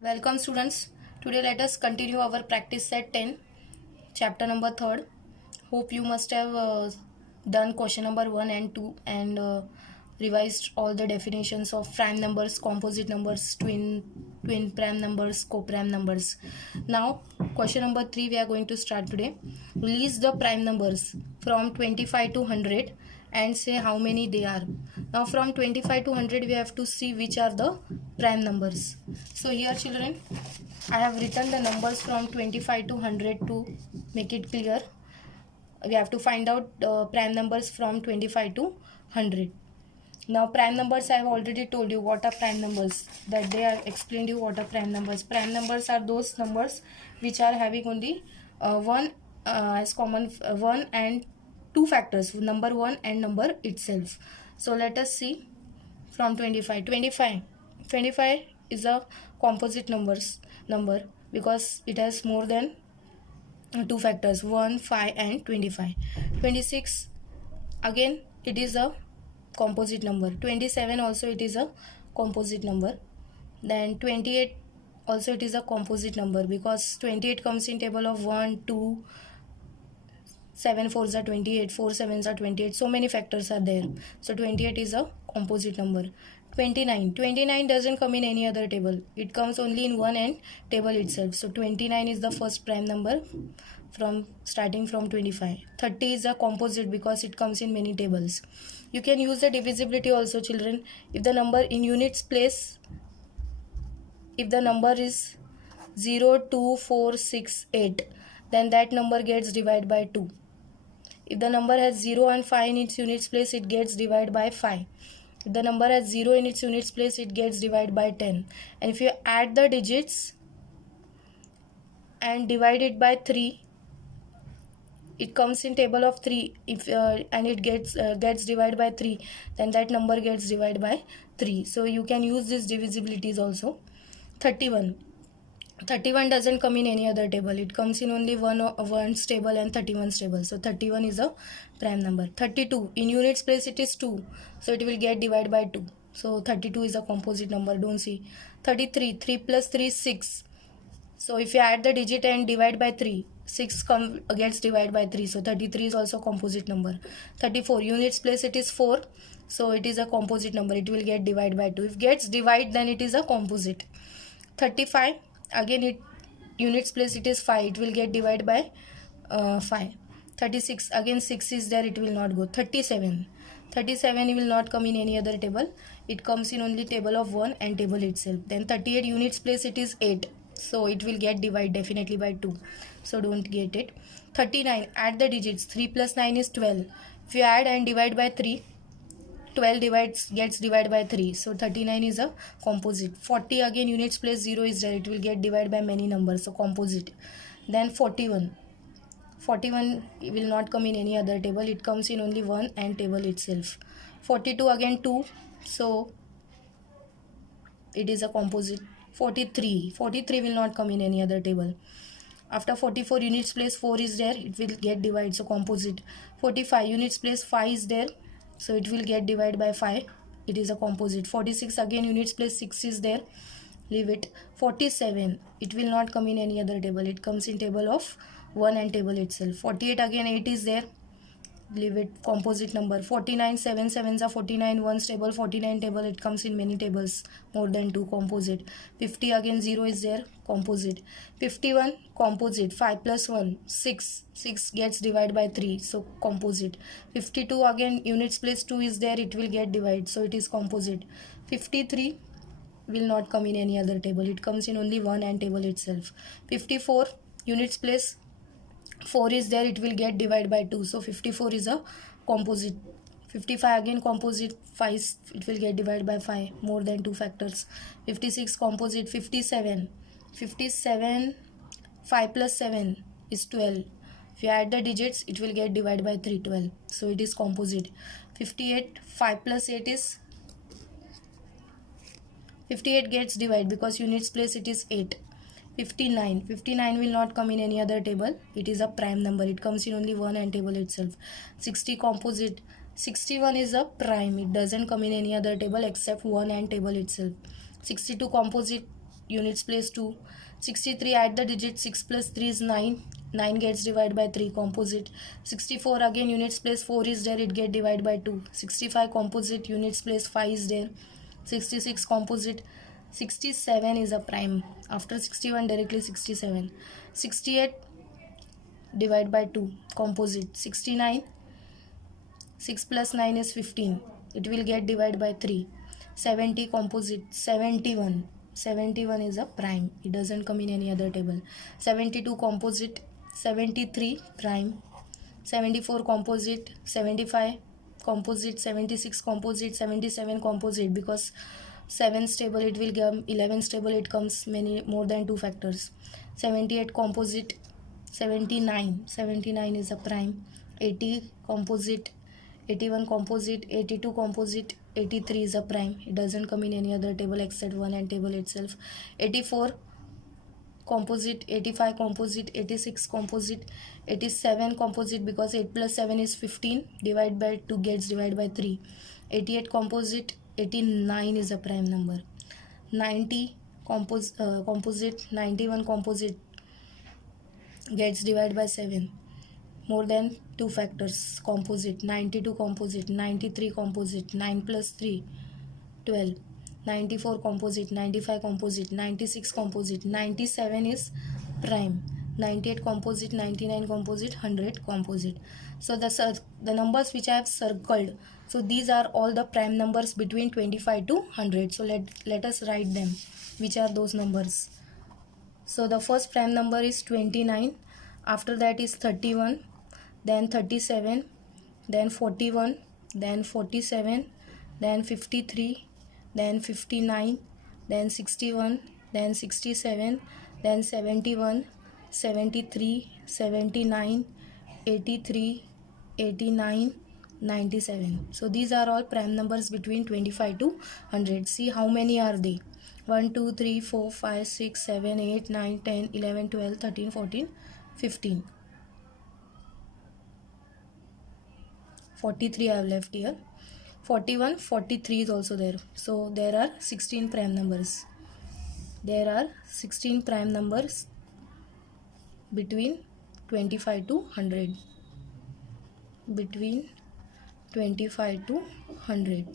Welcome students. Today let us continue our practice set 10, chapter number 3rd. Hope you must have done question number 1 and 2 and revised all the definitions of prime numbers, composite numbers, twin prime numbers, co-prime numbers. Now question number 3 we are going to start today. List the prime numbers from 25 to 100 and say how many they are. Now from 25 to 100 we have to see which are the prime numbers. So here children, I have written the numbers from 25 to 100 to make it clear. We have to find out prime numbers from 25 to 100. Now prime numbers, I have already told you what are prime numbers, that they are explained you what are prime numbers. Prime numbers are those numbers which are having only one as common, one and two factors, number 1 and number itself. So let us see from 25 is a composite number because it has more than two factors, 1, 5 and 25. 26 again it is a composite number. 27 also it is a composite number. Then 28 also it is a composite number because 28 comes in table of 1, 2, 7 4s are 28, 4 7s are 28, so many factors are there. So 28 is a composite number. 29 doesn't come in any other table, it comes only in one and table itself. So 29 is the first prime number from starting from 25. 30 is a composite because it comes in many tables. You can use the divisibility also children. If the number in units place, if the number is 0 2 4 6 8, then that number gets divided by 2. If the number has 0 and 5 in its units place, it gets divided by 5. If the number has 0 in its units place, it gets divided by 10. And if you add the digits and divide it by 3, it comes in table of 3. If and it gets divided by 3, then that number gets divided by 3. So you can use these divisibilities also. 31 doesn't come in any other table, it comes in only one's table and 31's table. So 31 is a prime number. 32 in units place it is 2, so it will get divided by 2. So 32 is a composite number, don't see. 33, 3 plus 3 is 6, so if you add the digit and divide by 3, 6 gets divided by 3. So 33 is also composite number. 34 units place it is 4, so it is a composite number, it will get divided by 2. If gets divide, then it is a composite. 35 again, it units place it is 5, it will get divided by 5. 36 again 6 is there, it will not go. 37 will not come in any other table, it comes in only table of 1 and table itself. Then 38 units place it is 8, so it will get divided definitely by 2, so don't get it. 39 add the digits, 3 plus 9 is 12, if you add and divide by 3, 12 gets divided by 3, so 39 is a composite. 40 again units place 0 is there, it will get divided by many numbers, so composite. Then 41 will not come in any other table, it comes in only one and table itself. 42 again 2, so it is a composite. 43 will not come in any other table. After 44 units place 4 is there, it will get divided, so composite. 45 units place 5 is there, so it will get divided by 5, it is a composite. 46 again units place 6 is there, leave it. 47 it will not come in any other table, it comes in table of 1 and table itself. 48 again 8 is there, leave it, composite number. 49 7 7s are 49, 1's table, 49 table, it comes in many tables, more than 2, composite. 50 again 0 is there, composite. 51 composite. 5 plus 1 6 gets divided by 3, so composite. 52 again units place 2 is there, it will get divided, so it is composite. 53 will not come in any other table, it comes in only 1 and table itself. 54 units place 4 is there, it will get divided by 2, so 54 is a composite. 55 again composite, 5 it will get divided by 5, more than 2 factors. 56 composite. 57 5 plus 7 is 12, if you add the digits it will get divided by 3, 12, so it is composite. 58 5 plus 8 is 58 gets divided because units place it is 8, 59 will not come in any other table. It is a prime number. It comes in only one AND table itself. 60 composite. 61 is a prime. It doesn't come in any other table except one AND table itself. 62 composite, units place 2. 63, add the digit 6 plus 3 is 9. 9 gets divided by 3, composite. 64, again units place 4 is there, it get divided by 2. 65 composite, units place 5 is there. 66 composite. 67 is a prime. After 61 directly 67. 68 divide by 2, composite. 69, 6 plus 9 is 15, it will get divided by 3. 70 composite. 71 is a prime. It doesn't come in any other table. 72 composite. 73 prime. 74 composite. 75 composite. 76 composite. 77 composite, because 7 stable it will give, 11 stable it comes many more than 2 factors. 78 composite. 79 is a prime. 80 composite. 81 composite. 82 composite. 83 is a prime. It doesn't come in any other table except one AND table itself. 84 composite. 85 composite. 86 composite. 87 composite, because 8 plus 7 is 15, divided by 2 gets divided by 3. 88 composite. 89 is a prime number. 90 composite. 91 composite gets divided by 7, more than 2 factors, composite. 92 composite. 93 composite. 9 plus 3 12. 94 composite. 95 composite. 96 composite. 97 is prime. 98 composite. 99 composite. 100 composite. So the numbers which I have circled, so these are all the prime numbers between 25 to 100. So let us write them, which are those numbers. So the first prime number is 29, after that is 31, then 37, then 41, then 47, then 53, then 59, then 61, then 67, then 71, 73, 79, 83, 89, 97. So these are all prime numbers between 25 to 100. See how many are they? 1 2 3 4 5 6 7 8 9 10 11 12 13 14 15. 43 I have left here. 41, 43 is also there. So there are 16 prime numbers. There are 16 prime numbers between 25 to 100. Between 25 to 100.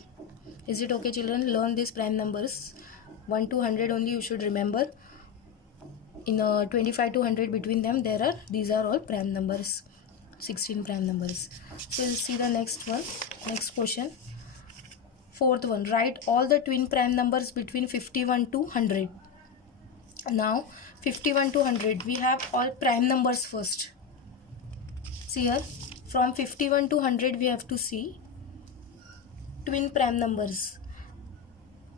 Is it okay, children? Learn these prime numbers. 1 to 100 only you should remember. In 25 to 100, between them there are, these are all prime numbers. 16 prime numbers. So we'll see the next one. Next question. Fourth one. Write all the twin prime numbers between 51 to 100. Now 51 to 100, we have all prime numbers first. See here, from 51 to 100 we have to see twin prime numbers.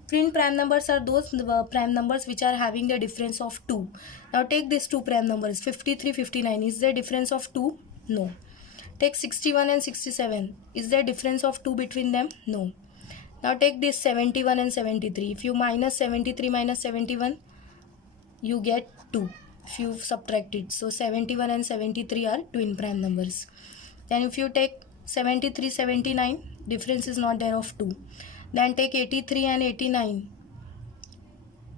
Twin prime numbers are those prime numbers which are having the difference of 2. Now take these two prime numbers, 53, 59. Is there difference of 2? No. Take 61 and 67. Is there difference of 2 between them? No. Now take this 71 and 73. If you minus 73 minus 71, you get 2. If you subtract it. So 71 and 73 are twin prime numbers. Then if you take 73, 79, difference is not there of 2. Then take 83 and 89.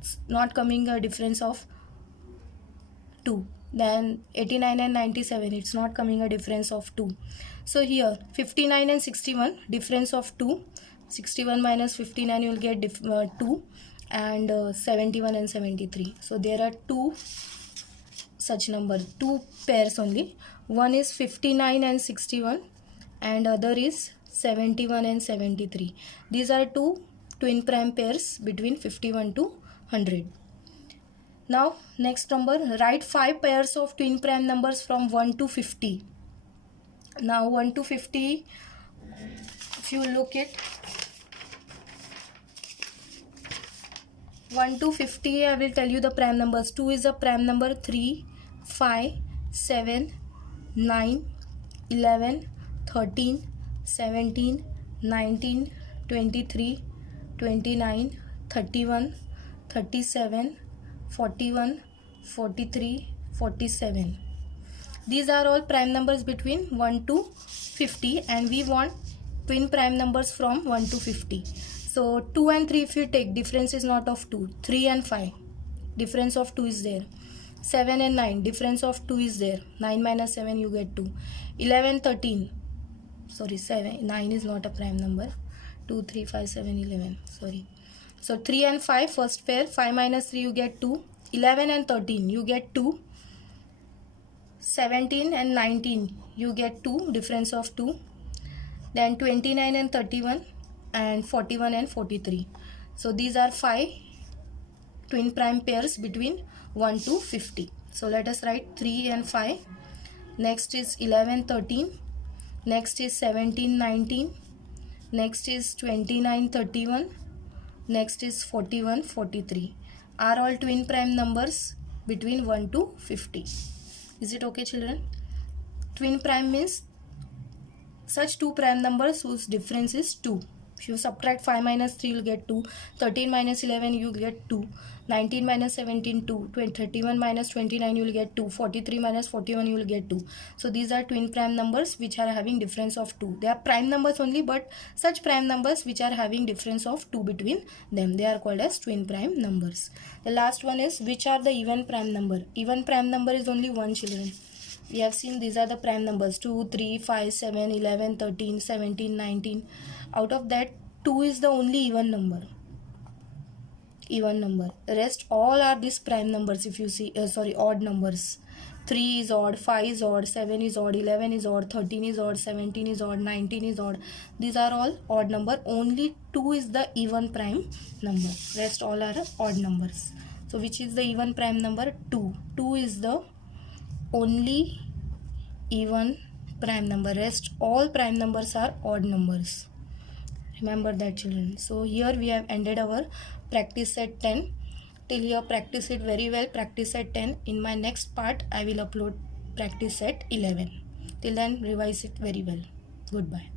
It's not coming a difference of 2. Then 89 and 97, it's not coming a difference of 2. So here 59 and 61, difference of 2. 61 minus 59 you will get 2, and 71 and 73. So there are two such number, two pairs only. One is 59 and 61 and other is 71 and 73. These are two twin prime pairs between 51 to 100. Now next number, write 5 pairs of twin prime numbers from 1 to 50. Now 1 to 50, if you look at 1 to 50, I will tell you the prime numbers. 2 is a prime number. 3, 5, 7, 9, 11, 13, 17, 19, 23, 29, 31, 37, 41, 43, 47. These are all prime numbers between 1 to 50, and we want twin prime numbers from 1 to 50. So 2 and 3, if you take, difference is not of 2. 3 and 5, difference of 2 is there. 7 and 9, difference of 2 is there. 9 minus 7, you get 2. 11, 13, sorry, 7, 9 is not a prime number. 2, 3, 5, 7, 11, sorry. So 3 and 5, first pair. 5 minus 3, you get 2. 11 and 13, you get 2. 17 and 19, you get 2, difference of 2. Then 29 and 31, and 41 and 43. So these are 5 twin prime pairs between 1 to 50. So let us write 3 and 5. Next is 11, 13. Next is 17, 19. Next is 29, 31. Next is 41, 43. Are all twin prime numbers between 1 to 50. Is it okay, children? Twin prime means such two prime numbers whose difference is 2. If you subtract 5 minus 3, you will get 2. 13 minus 11, you will get 2. 19 minus 17, 2. 31 minus 29, you will get 2. 43 minus 41, you will get 2. So these are twin prime numbers which are having difference of 2. They are prime numbers only, but such prime numbers which are having difference of 2 between them, they are called as twin prime numbers. The last one is, which are the even prime number? Even prime number is only 1, children. We have seen these are the prime numbers 2, 3, 5, 7, 11, 13, 17, 19. Out of that, 2 is the only even number. The rest all are these prime numbers. If you see, odd numbers. 3 is odd, 5 is odd, 7 is odd, 11 is odd, 13 is odd, 17 is odd, 19 is odd. These are all odd number. Only 2 is the even prime number. Rest all are odd numbers. So which is the even prime number? 2. 2 is the only even prime number. Rest all prime numbers are odd numbers. Remember that, children. So here we have ended our practice set 10. Till here practice it very well. Practice set 10. In my next part I will upload practice set 11. Till then revise it very well. Goodbye.